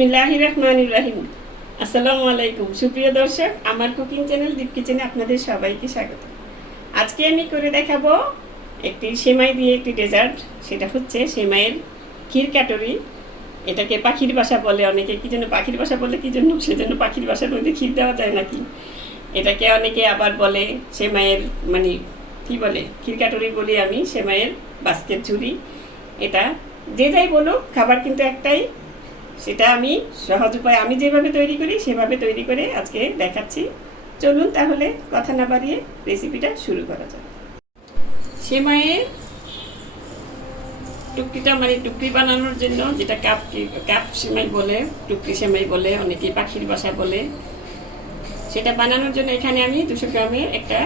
বিসমিল্লাহ রহমান রাহিম। আসসালামু আলাইকুম। সুপ্রিয় দর্শক, আমার কুকিং চ্যানেল দীপ কিচেনে আপনাদের সবাইকে স্বাগত। আজকে আমি করে দেখাবো একটি সেমাই দিয়ে একটি ডেজার্ট। সেটা হচ্ছে সেমাইয়ের ক্ষীর কাটরি এটাকে পাখির বাসা বলে অনেকে। কী জন্য পাখির বাসা বলে, কী জন্য সেজন্য পাখির বাসার মধ্যে ক্ষীর দেওয়া যায় নাকি? এটাকে অনেকে আবার বলে সেমাইয়ের মানে কি বলে, ক্ষীর কাটরি বলি আমি, সেমাইয়ের বাস্কেট ঝুড়ি এটা যে যাই বলুক, খাবার কিন্তু একটাই। সেটা আমি সহজ উপায় আমি যেভাবে তৈরি করি, সেভাবে তৈরি করে আজকে দেখাচ্ছি। চলুন তাহলে কথা না বাড়িয়ে রেসিপিটা শুরু করা যাক। সেমাইয়ের টুকরিটা মানে টুকরি বানানোর জন্য যেটা কাপ কাপ সেমাই বলে, টুকরি সেমাই বলে অনেকে পাখির বাসা বলে, সেটা বানানোর জন্য এখানে আমি দুশো গ্রামের একটা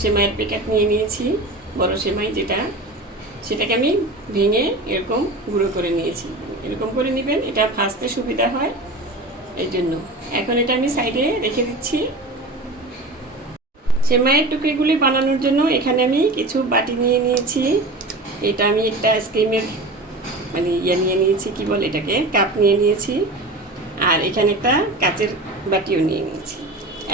সেমাইয়ের প্যাকেট নিয়ে নিয়েছি। বড় সেমাই যেটা সেটাকে আমি ভেঙে এরকম গুঁড়ো করে নিয়েছি। এরকম করে নেবেন, এটা ভাজতে সুবিধা হয় এই জন্য। এখন এটা আমি সাইডে রেখে দিচ্ছি। সেমাইয়ের টুকরিগুলি বানানোর জন্য এখানে আমি কিছু বাটি নিয়ে নিয়েছি। এটা আমি একটা আইসক্রিমের মানে ইয়ে নিয়ে নিয়েছি, কি বলে এটাকে? কাপ নিয়ে নিয়েছি। আর এখানে একটা কাচের বাটিও নিয়ে নিয়েছি।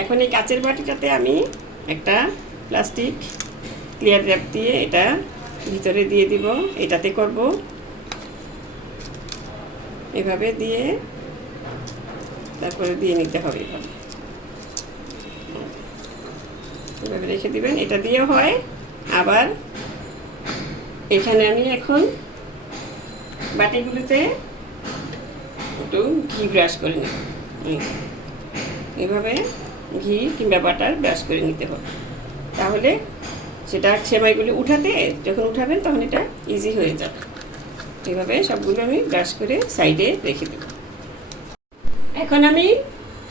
এখন এই কাচের বাটিটাতে আমি একটা প্লাস্টিক ক্লিয়ার র্যাপ দিয়ে এটা ভিতরে দিয়ে দিব, এটাতে করব। এভাবে দিয়ে তারপরে দিয়ে নিতে হবে এভাবে। এভাবে রেখে দিবেন, এটা দিয়ে হয়। আবার এখানে আমি এখন বাটিগুলোতে একটু ঘি ব্রাশ করে এই। এভাবে ঘি কিংবা বাটার ব্রাশ করে নিতে হবে। তাহলে সেটা সেমাইগুলি উঠাতে যখন উঠাবেন তখন এটা ইজি হয়ে যাবে। এভাবে সবগুলো আমি ব্রাশ করে সাইডে রেখে দেব। এখন আমি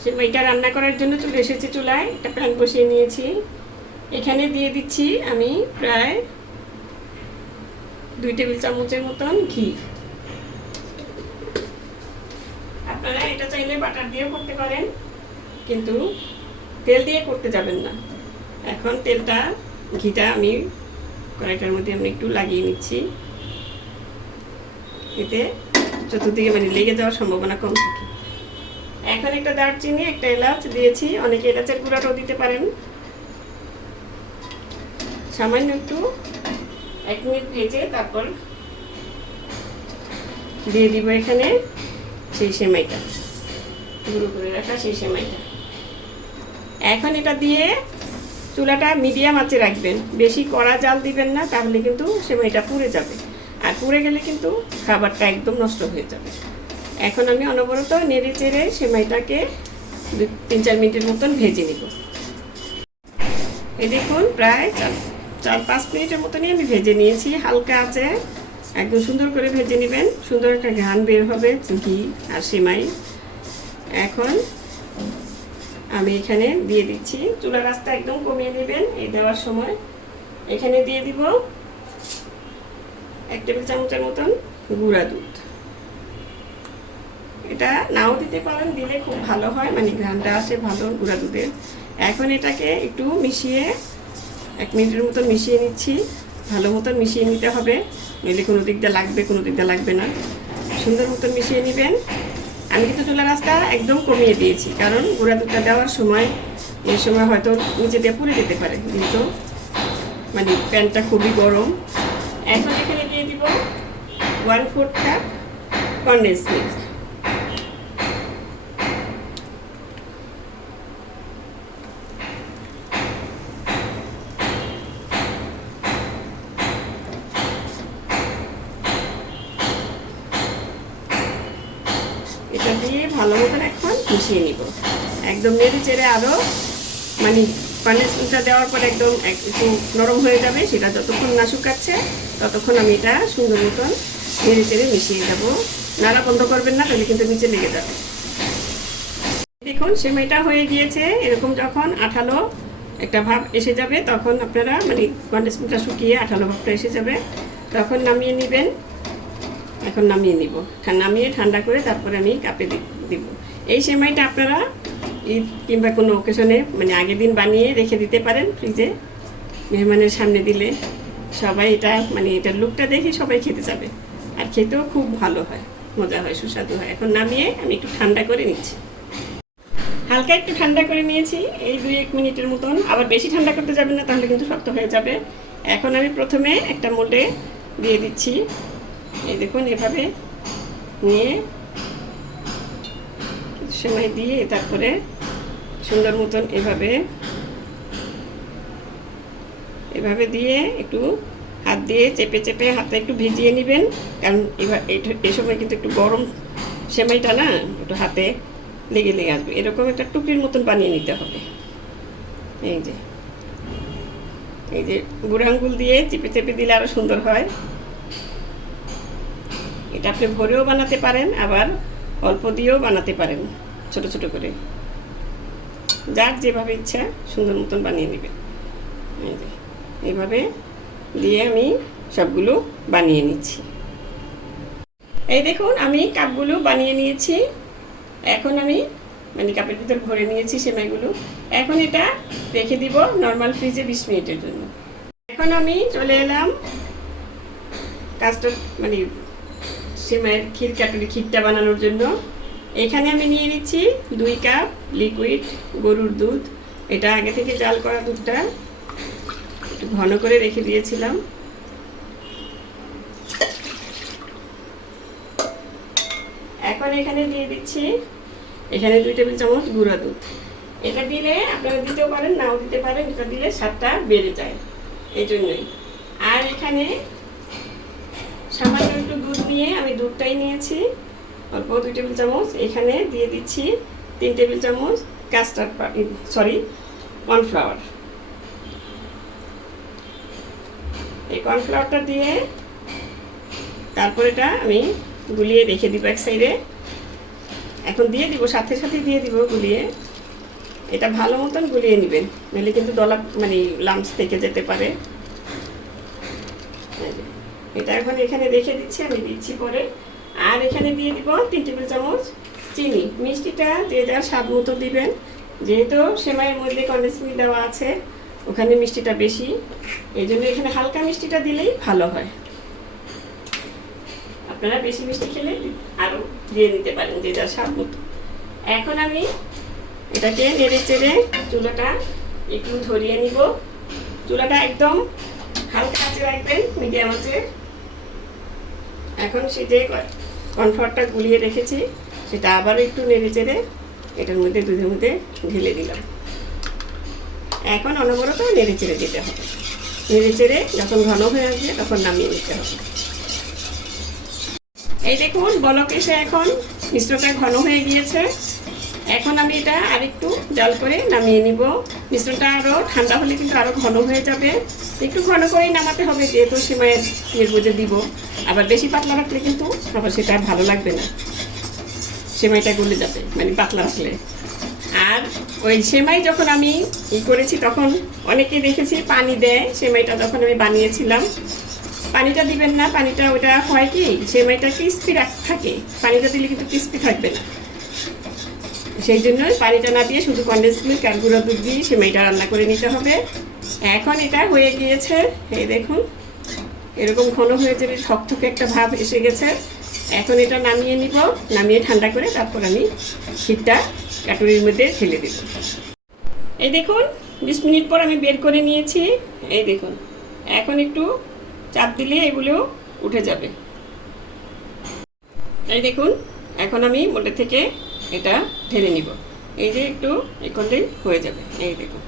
সেমাইটা রান্না করার জন্য চলে এসেছি চুলায়, একটা প্যান বসিয়ে নিয়েছি। এখানে দিয়ে দিচ্ছি আমি প্রায় দুই টেবিল চামচের মতন ঘি। আপনারা এটা চাইলে বাটার দিয়েও করতে পারেন, কিন্তু তেল দিয়ে করতে যাবেন না। এখন তেলটা ঘিটা আমি কড়াইটার মধ্যে আমি একটু লাগিয়ে নিচ্ছি। এতে চতুর্দিকে মানে লেগে যাওয়ার সম্ভাবনা কম থাকে। এখন একটা দারচিনি, একটা এলাচ দিয়েছি। অনেকে এলাচের গুঁড়াটাও দিতে পারেন। সামান্য একটু, এক মিনিট ভেজে তারপর দিয়ে দিব এখানে সেই সেমাইটা। গুঁড়ো করে রাখা সেই সেমাইটা। এখন এটা দিয়ে চুলাটা মিডিয়াম আঁচে রাখবেন। বেশি কড়া জাল দিবেন না, তাহলে কিন্তু সেমাইটা পুড়ে যাবে। আর পুড়ে গেলে কিন্তু খাবারটা একদম নষ্ট হয়ে যাবে। এখন আমি অনবরত নেড়ে চেড়ে সেমাইটাকে দু তিন, চার মিনিটের মতন ভেজে নিব। এই দেখুন, প্রায় চার চার, পাঁচ মিনিটের মতনই আমি ভেজে নিয়েছি। হালকা আছে একদম সুন্দর করে ভেজে নেবেন। সুন্দর একটা ঘ্রাণ বের হবে ঘি আর সেমাই। এখন আমি এখানে দিয়ে দিচ্ছি। চুলা রাস্তা একদম কমিয়ে দেবেন এই দেওয়ার সময়। এখানে দিয়ে দিব এক টেবিল চামচের মতন গুঁড়া দুধ। এটা নাও দিতে পারেন, দিলে খুব ভালো হয় মানে ঘ্রানটা আসে ভালো গুঁড়া দুধের। এখন এটাকে একটু মিশিয়ে, এক মিনিটের মতন মিশিয়ে নিচ্ছি। ভালো মতন মিশিয়ে নিতে হবে, নইলে কোনো দিক দিয়ে লাগবে, কোনো দিক দিয়ে লাগবে না। সুন্দর মতন মিশিয়ে নেবেন। আমি কিন্তু চুলা রাস্তা একদম কমিয়ে দিয়েছি, কারণ গুঁড়া দুধটা দেওয়ার সময় এই সময় হয়তো নিচে দিয়ে পুড়ে যেতে পারে, কিন্তু মানে প্যানটা খুবই গরম। এখন এখানে দিয়ে দিব one fourth cup condense milk এটা দিয়ে ভালো মতন এখন মিশিয়ে নিব একদম নেড়ে চেড়ে আরও মানে কন্ডেন্সটা দেওয়ার পর একদম এক- একটু নরম হয়ে যাবে, সেটা যতক্ষণ না শুকাচ্ছে, ততক্ষণ আমি এটা সুন্দর মতন নেড়ে চেড়ে মিশিয়ে যাব নাড়া বন্ধ করবেন না, তাহলে কিন্তু নিচে লেগে যাবে। দেখুন, সেমাইটা হয়ে গিয়েছে। এরকম যখন আঠালো একটা ভাব এসে যাবে, তখন আপনারা মানে কন্ডেন্সটা শুকিয়ে আঠালো ভাবটা এসে যাবে, তখন নামিয়ে নেবেন। এখন নামিয়ে নিব। নামিয়ে ঠান্ডা করে তারপরে আমি কাপে দিব। এই সেমাইটা আপনারা ঈদ কিংবা কোনো ওকেশনে মানে আগের দিন বানিয়ে রেখে দিতে পারেন ফ্রিজে মেহমানের সামনে দিলে সবাই এটা মানে এটার লুকটা দেখে সবাই খেতে যাবে। আর খেতেও খুব ভালো হয়, মজা হয়, সুস্বাদু হয়। এখন নামিয়ে আমি একটু ঠান্ডা করে নিচ্ছি। হালকা একটু ঠান্ডা করে নিয়েছি, এই দুই এক মিনিটের মতন। আবার বেশি ঠান্ডা করতে যাবে না, তাহলে কিন্তু শক্ত হয়ে যাবে। এখন আমি প্রথমে একটা মোল্ডে দিয়ে দিচ্ছি। এই দেখুন, এভাবে নিয়ে সময় দিয়ে তারপরে সুন্দর মতন এভাবে এভাবে দিয়ে একটু হাত দিয়ে চেপে চেপে হাতটা একটু ভিজিয়ে নেবেন। কারণ এই সময় কিন্তু একটু গরম সেমাইটা না, একটু হাতে লেগে লেগে আসবে। এরকম একটা টুকরির মতন বানিয়ে নিতে হবে। এই যে এই যে বুড়ো আঙ্গুল দিয়ে চেপে চেপে দিলে আরও সুন্দর হয়। এটা আপনি ভরেও বানাতে পারেন, আবার অল্প দিয়েও বানাতে পারেন, ছোট ছোট করে। যার যেভাবে ইচ্ছা সুন্দর মতন বানিয়ে নেবেন এইভাবে দিয়ে আমি সবগুলো বানিয়ে নিচ্ছি। এই দেখুন, আমি কাপগুলো বানিয়ে নিয়েছি। এখন আমি মানে কাপের ভিতর ভরে নিয়েছি সেমাইগুলো। এখন এটা রেখে দিব নর্মাল ফ্রিজে বিশ মিনিটের জন্য। এখন আমি চলে এলাম কাস্টার্ড মানে সেমাইয়ের ক্ষীর, কাটুরি ক্ষীরটা বানানোর জন্য। এখানে আমি নিয়ে নিচ্ছি দুই কাপ লিকুইড গরুর দুধ। এটা আগে থেকে জাল করা দুধটা ঘন করে রেখে দিয়েছিলাম। এখন এখানে দিয়ে দিচ্ছি, এখানে দুই টেবিল চামচ গুঁড়া দুধ। এটা দিলে আপনারা দিতেও পারেন, নাও দিতে পারেন, এটা দিলে স্বাদটা বেড়ে যায়। এই জন্যই। আর এখানে সামান্য একটু দুধ নিয়ে আমি দুধটাই নিয়েছি। অল্প দুই টেবিল চামচ। এখানে দিয়ে দিচ্ছি তিন টেবিল চামচ কাস্টার্ড সরি কর্নফ্লাওয়ার এই কর্নফ্লাওয়ারটা দিয়ে তারপর এটা আমি গুলিয়ে রেখে দিব এক সাইডে। এখন দিয়ে দিব, সাথে সাথে দিয়ে দিব গুলিয়ে। এটা ভালো মতন গুলিয়ে নেবেন নইলে কিন্তু দলা মানে লামস থেকে যেতে পারে। এটা এখন এখানে রেখে দিচ্ছি, আমি দিচ্ছি পরে। আর এখানে দিয়ে দিব তিন টেবিল চামচ চিনি। মিষ্টিটা যে যার স্বাদ মতো দিবেন। যেহেতু সেমাইয়ের মধ্যে কন্ডেন্স দেওয়া আছে, ওখানে মিষ্টিটা বেশি। এই জন্য এখানে হালকা মিষ্টিটা দিলেই ভালো হয়। আপনারা বেশি মিষ্টি খেলে আরও দিয়ে দিতে পারেন যে যার স্বাদ মতো। এখন আমি এটাকে নেড়ে চেড়ে চুলাটা একটু ধরিয়ে নিব। চুলাটা একদম হালকা আঁচে রাখবেন, মিডিয়াম আঁচে। এখন সেই যে কনফার্টটা গুলিয়ে রেখেছি, সেটা আবারও একটু নেড়ে চেড়ে এটার মধ্যে দুধের মধ্যে ঢেলে দিলাম। এখন অনবরত নেড়ে চেড়ে দিতে হবে। নেড়ে চেড়ে যখন ঘন হয়ে আসবে তখন নামিয়ে নিতে হবে। এই দেখুন, বলক এসে এখন মিশ্রটা ঘন হয়ে গিয়েছে। এখন আমি এটা আরেকটু জল করে নামিয়ে নিব। মিশ্রণটা আরও ঠান্ডা হলে কিন্তু আরও ঘন হয়ে যাবে। একটু ঘন করেই নামাতে হবে, যেহেতু সেমাইয়ের নির্বুজে দিব। আবার বেশি পাতলা রাখলে কিন্তু আবার সেটা ভালো লাগবে না। সেমাইটা গলে যাবে মানে পাতলা রাখলে আর ওই সেমাই যখন আমি ই করেছি তখন অনেকে দেখেছি পানি দেয়, সেমাইটা যখন আমি বানিয়েছিলাম। পানিটা দিবেন না, পানিটা ওটা হয় কি, সেমাইটা ক্রিস্পি থাকে। পানিটা দিলে কিন্তু ক্রিস্পি থাকবে না। সেই জন্য পানিটা না দিয়ে শুধু কন্ডেন্স মিল্ক আর গুঁড়ো দুধ দিয়ে সেমাইটা রান্না করে নিতে হবে। এখন এটা হয়ে গিয়েছে, এই দেখুন, এরকম ঘন হয়ে যাবে থকথকে একটা ভাব এসে গেছে। এখন এটা নামিয়ে নিব, নামিয়ে ঠান্ডা করে তারপর আমি ক্ষীরটা কাটুরির মধ্যে ঢেলে দেব। এই দেখুন, বিশ মিনিট পর আমি বের করে নিয়েছি। এই দেখুন, এখন একটু চাপ দিলে এগুলো উঠে যাবে। এই দেখুন, এখন আমি মোটে থেকে এটা ঢেলে নিব। এই যে একটু এই করলেই হয়ে যাবে। এই দেখুন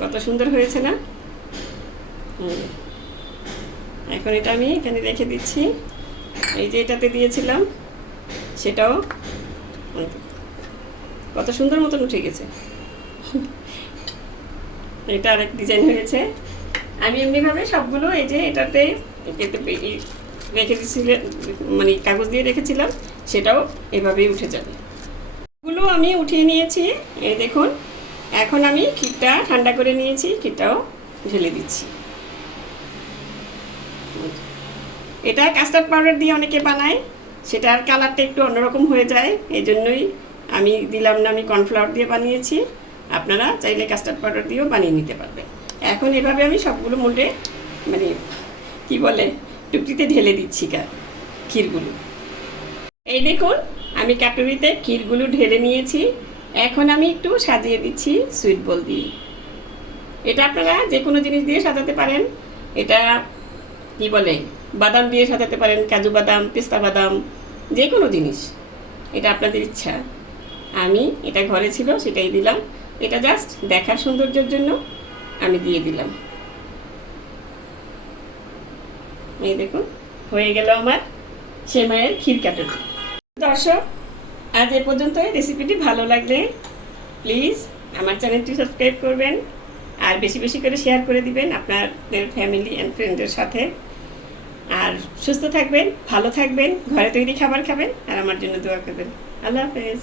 কত সুন্দর হয়েছে না। এখন এটা আমি এখানে রেখে দিচ্ছি। এই যে এটাতে দিয়েছিলাম, সেটাও কত সুন্দর মতন উঠে গেছে। এটা আরেক ডিজাইন হয়েছে। আমি এমনিভাবে সবগুলো এই যে এটাতে রেখে দিয়েছিলাম মানে কাগজ দিয়ে রেখেছিলাম, সেটাও এভাবেই উঠে যাবে। এগুলো আমি উঠিয়ে নিয়েছি। এই দেখুন, এখন আমি ক্ষীরটা ঠান্ডা করে নিয়েছি, ক্ষীরটাও ঢেলে দিচ্ছি। এটা কাস্টার্ড পাউডার দিয়ে অনেকে বানায়, সেটার কালারটা একটু অন্যরকম হয়ে যায় এই জন্যই আমি দিলাম না, আমি কর্নফ্লাওয়ার দিয়ে বানিয়েছি। আপনারা চাইলে কাস্টার্ড পাউডার দিয়েও বানিয়ে নিতে পারবেন। এখন এভাবে আমি সবগুলো মোল্ডে মানে কি বলে টুকটিতে ঢেলে দিচ্ছি ক্ষীরগুলো। এই দেখুন আমি কাটুরিতে ক্ষীরগুলো ঢেলে নিয়েছি। এখন আমি একটু সাজিয়ে দিচ্ছি সুইট বল দিয়ে। এটা আপনারা যে কোনো জিনিস দিয়ে সাজাতে পারেন। এটা কি বলে? বাদাম দিয়ে সাজাতে পারেন, কাজু বাদাম, পেস্তা বাদাম যে কোনো জিনিস। এটা আপনাদের ইচ্ছা। আমি, এটা ঘরে ছিল, সেটাই দিলাম। এটা জাস্ট দেখার সৌন্দর্যের জন্য আমি দিয়ে দিলাম। এই দেখুন, হয়ে গেল আমার সেমাইয়ের ক্ষীর কাটুরি দর্শক, আজ এ পর্যন্ত রেসিপিটি ভালো লাগলে প্লিজ আমার চ্যানেলটি সাবস্ক্রাইব করবেন আর বেশি বেশি করে শেয়ার করে দিবেন আপনাদের ফ্যামিলি অ্যান্ড ফ্রেন্ডের সাথে। আর সুস্থ থাকবেন, ভালো থাকবেন, ঘরে তৈরি খাবার খাবেন আর আমার জন্য দোয়া করবেন। আল্লাহ হাফেজ।